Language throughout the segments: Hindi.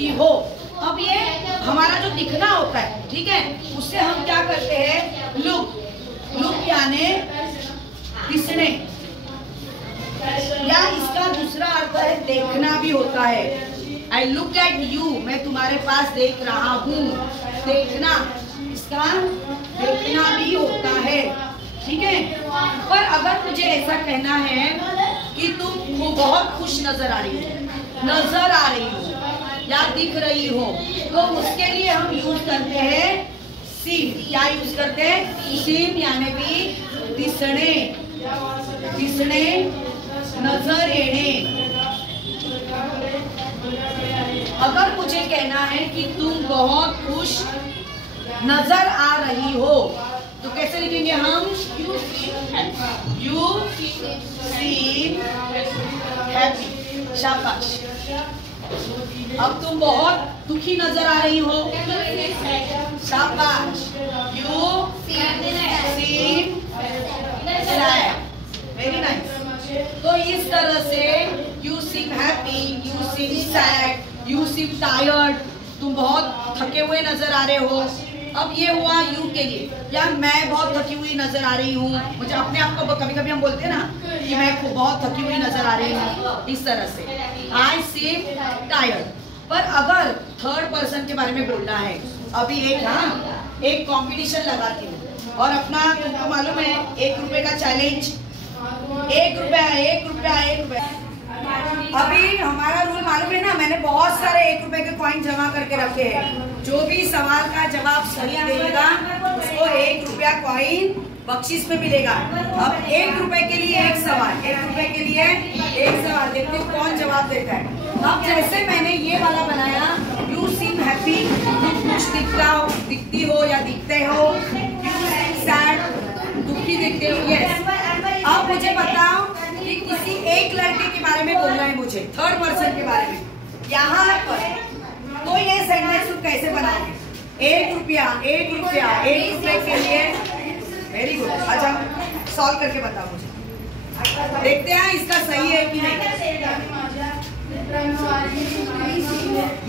दिखती हो। अब ये हमारा जो दिखना होता है, ठीक है, उससे हम क्या करते हैं, लुक। लुक यानी दिखने, या इसका दूसरा अर्थ है देखना भी होता है। आई लुक एट यू, मैं तुम्हारे पास देख रहा हूँ। देखना, इसका देखना भी होता है, ठीक है। पर अगर मुझे ऐसा कहना है कि तुम बहुत खुश नजर आ रही हो या दिख रही हो, तो उसके लिए हम यूज करते हैं सीम। क्या यूज करते हैं? सीम, यानी भी दिसणे, नजर येणे। अगर मुझे कहना है कि तुम बहुत खुश नजर आ रही हो, तो कैसे लिखेंगे हम? You seem happy. शाबाश। अब तुम बहुत दुखी नजर आ रही हो, शाबाश। You seem sad. Very nice. तो इस तरह से you seem happy, you seem sad, you seem tired, तुम बहुत थके हुए नजर आ रहे हो। अब ये हुआ यू के लिए। या मैं बहुत थकी हुई नजर आ रही हूँ, मुझे अपने आप को कभी कभी हम बोलते हैं ना कि मैं बहुत थकी हुई नजर आ रही हूँ, इस तरह से आई सीम टायर्ड। पर अगर थर्ड पर्सन के बारे में बोलना है, अभी एक कंपटीशन लगाती हूँ और अपना, तुमको मालूम है 1 रुपए का चैलेंज, 1 रुपया। अभी हमारा रूल मालूम है ना, मैंने बहुत सारे 1 रुपए के कॉइन जमा करके रखे हैं। जो भी सवाल का जवाब सही देगा उसको 1 रुपया कॉइन बख्शीश में मिलेगा। अब 1 रुपए के लिए एक सवाल, 1 रुपए के लिए एक सवाल, देखते हो कौन जवाब देता है। अब जैसे मैंने ये वाला बनाया, यू सीम हैप्पी, तुम खुश दिखती हो या दिखते हो, सैड, दुखी दिखते हो। यस। अब मुझे बताओ कि किसी एक लड़के के बारे में बोलना है मुझे, थर्ड पर्सन के बारे में, यहाँ पर, तो ये सेंटेंस तुम कैसे बनाओगे? 1 रुपया के लिए। Very good. अच्छा, सॉल्व करके बताओ मुझे, देखते हैं इसका सही है कि नहीं।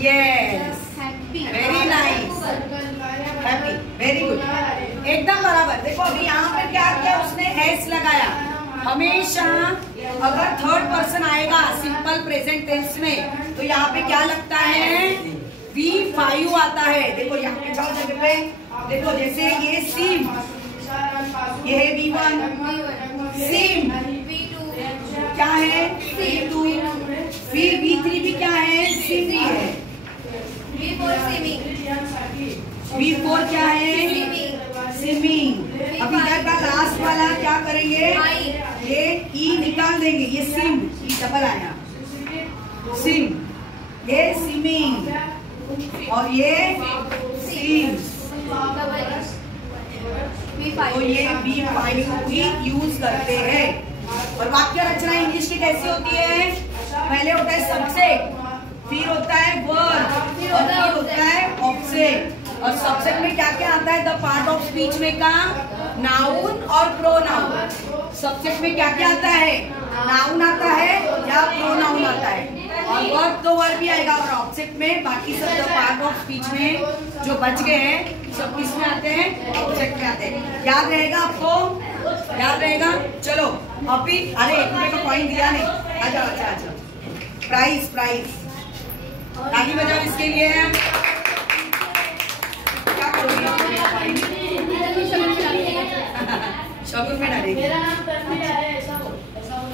Yes, very nice, happy, very good, एकदम बराबर। देखो अभी यहाँ पे क्या किया उसने, एस लगाया। हमेशा अगर थर्ड पर्सन आएगा सिंपल प्रेजेंट टेंस में, तो यहाँ पे क्या लगता है? V5 आता है। देखो यहाँ पे जाओ जगह पे, देखो जैसे ये सीम, ये है V1, सीम क्या है? V2, फिर V3 भी क्या है? सीमी है। V4 क्या है? सीमिंग। अब इधर का लास्ट वाला क्या करेंगे? ये ई निकाल देंगे, ये सिम, ई डबल आया, सिम, ये सिमिंग और ये सिम, तो ये V5 भी यूज करते हैं। और वाक्य रचना इंग्लिश की कैसी होती है? पहले होता है सब्जेक्ट, फिर होता है वर्ब और फिर होता है ऑब्जेक्ट। और सब्जेक्ट में क्या क्या आता है? द पार्ट ऑफ स्पीच में का नाउन और प्रोनाउन। सब्जेक्ट में क्या क्या आता है? नाउन आता है या प्रोनाउन आता है। और वर्ब तो वर्ब भी आएगा। और ऑब्जेक्ट में बाकी सब द पार्ट ऑफ स्पीच में जो बच गए हैं सब किस में आते हैं? ऑब्जेक्ट में आते हैं। याद रहेगा आपको? याद रहेगा? चलो अभी, अरे 1 रुपए का कॉइन दिया नहीं, आजा आजा आजा, प्राइस ताली बजाओ इसके लिए। क्या करोगे? शगुन में डालेंगे।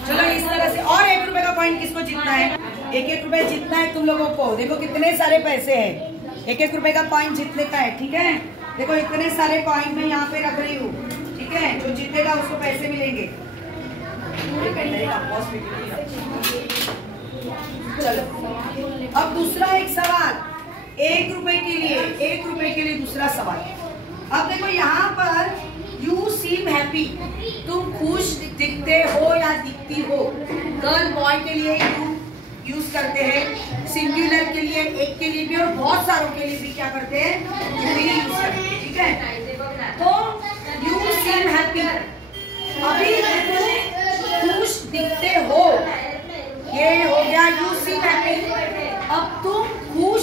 चलो इस तरह से। और 1 रुपए का कॉइन किसको जीतना है? 1-1 रुपए जीतना है तुम लोगों को। देखो कितने सारे पैसे हैं, 1-1 रुपए का कॉइन जीत लेता है, ठीक है। देखो इतने सारे कॉइन मैं यहाँ पे रख रही हूँ, ठीक है। जो जीतेगा उसको पैसे मिलेंगे। चलो अब दूसरा एक सवाल, 1 रुपए के लिए दूसरा सवाल। अब देखो यहाँ पर यू सीम हैप्पी, तुम खुश दिखते हो या दिखती हो। गर्ल बॉय के लिए यू यूज करते हैं, सिंगुलर के लिए एक के लिए भी और बहुत सारों के लिए भी क्या करते हैं? यू ही यूज करते हैं, ठीक है। तो यू सीम हैप्पी, अभी खुश दिखते हो, ये हो गया यू सीम हैप्पी। अब तुम खुश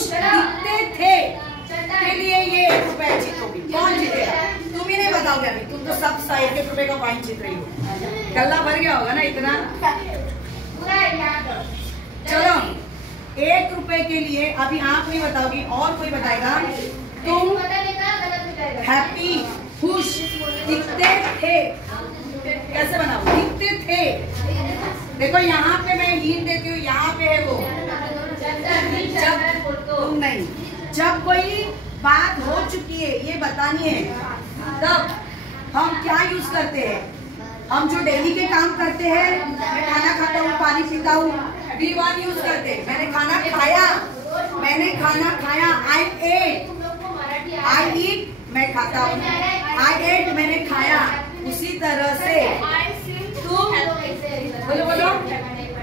सा 1-1 रुपए का कॉइन जीत रही हो। गल्ला भर गया होगा ना इतना। चलो 1 रुपए के लिए अभी आप नहीं बताओगी और कोई बताएगा। तुम हैप्पी खुश दिखते थे, कैसे बनाओ? दिखते थे। देखो यहाँ पे मैं हिंट देती हूँ, यहाँ पे है वो जब तुम नहीं, जब कोई बात हो चुकी है ये बतानी है तब हम क्या यूज करते हैं। हम जो डेली के काम करते हैं, मैं खाना खाता हूँ, पानी पीता हूँ, V1 यूज करते हैं। मैंने खाना खाया, मैंने खाना खाया, I eat, मैं खाता हूँ, I ate, मैंने खाया। उसी तरह से तुम बोलो बोलो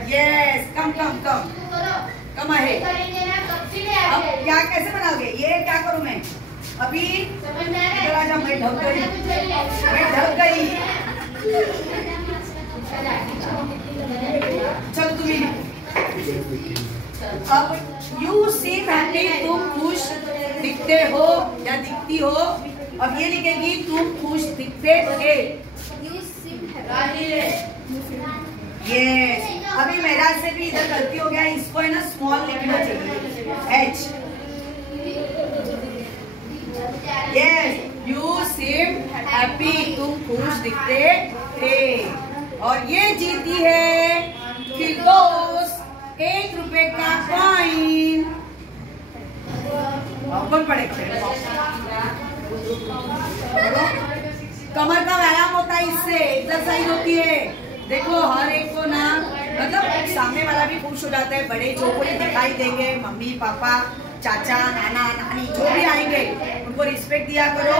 यस, कम आहे। अब क्या कैसे बनाओगे? ये क्या करूँ मैं अभी? मैं ढक गई। चलो तुम्हें अब यू सीम हैप्पी, तुम खुश दिखते हो या दिखती हो। अब ये लिखेगी तुम खुश दिखते थे। यस, अभी मेरा से भी इधर गलती हो गया, इसको है ना स्मॉल लिखना चाहिए, H। Yes, you seem happy, तुम खुश दिखते थे। और ये जीती है फिरदौस 1 रुपए का कॉइन। कौन पड़ेगा? कमर का व्यायाम होता है, इससे एक्सरसाइज होती है। देखो हर एक को ना, मतलब सामने वाला भी खुश हो जाता है। बड़े जो कोई दिखाई देंगे, मम्मी पापा चाचा नाना नानी जो भी आएंगे उनको रिस्पेक्ट दिया करो,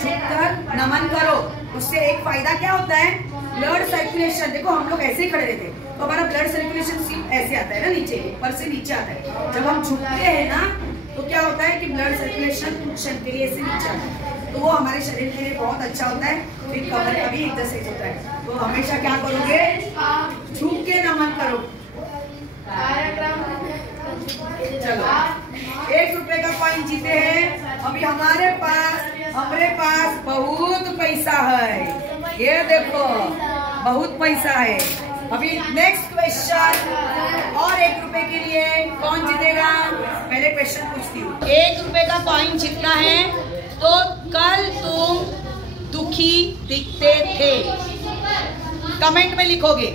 झुककर नमन करो। उससे एक फायदा क्या होता है, ब्लड सर्कुलेशन। देखो हम लोग ऐसे ही खड़े रहते तो हमारा ब्लड सर्कुलेशन सिर्फ ऐसे आता है ना, नीचे ऊपर से नीचे आता है। जब हम झुकते हैं ना तो क्या होता है कि ब्लड सर्कुलेशन के लिए ऐसे नीचे आता है, तो वो हमारे शरीर के लिए बहुत अच्छा होता है। फिर कमर का भी एक्सरसाइज होता है। तो हमेशा क्या करोगे, झुक के नमन करो। चलो 1 रुपए का कॉइन जीते हैं। अभी हमारे पास बहुत पैसा है, ये देखो बहुत पैसा है। अभी नेक्स्ट क्वेश्चन, और 1 रुपए के लिए कौन जीतेगा? पहले क्वेश्चन पूछती हूँ। 1 रुपए का कॉइन जीतना है तो कल तुम दुखी दिखते थे, कमेंट में लिखोगे।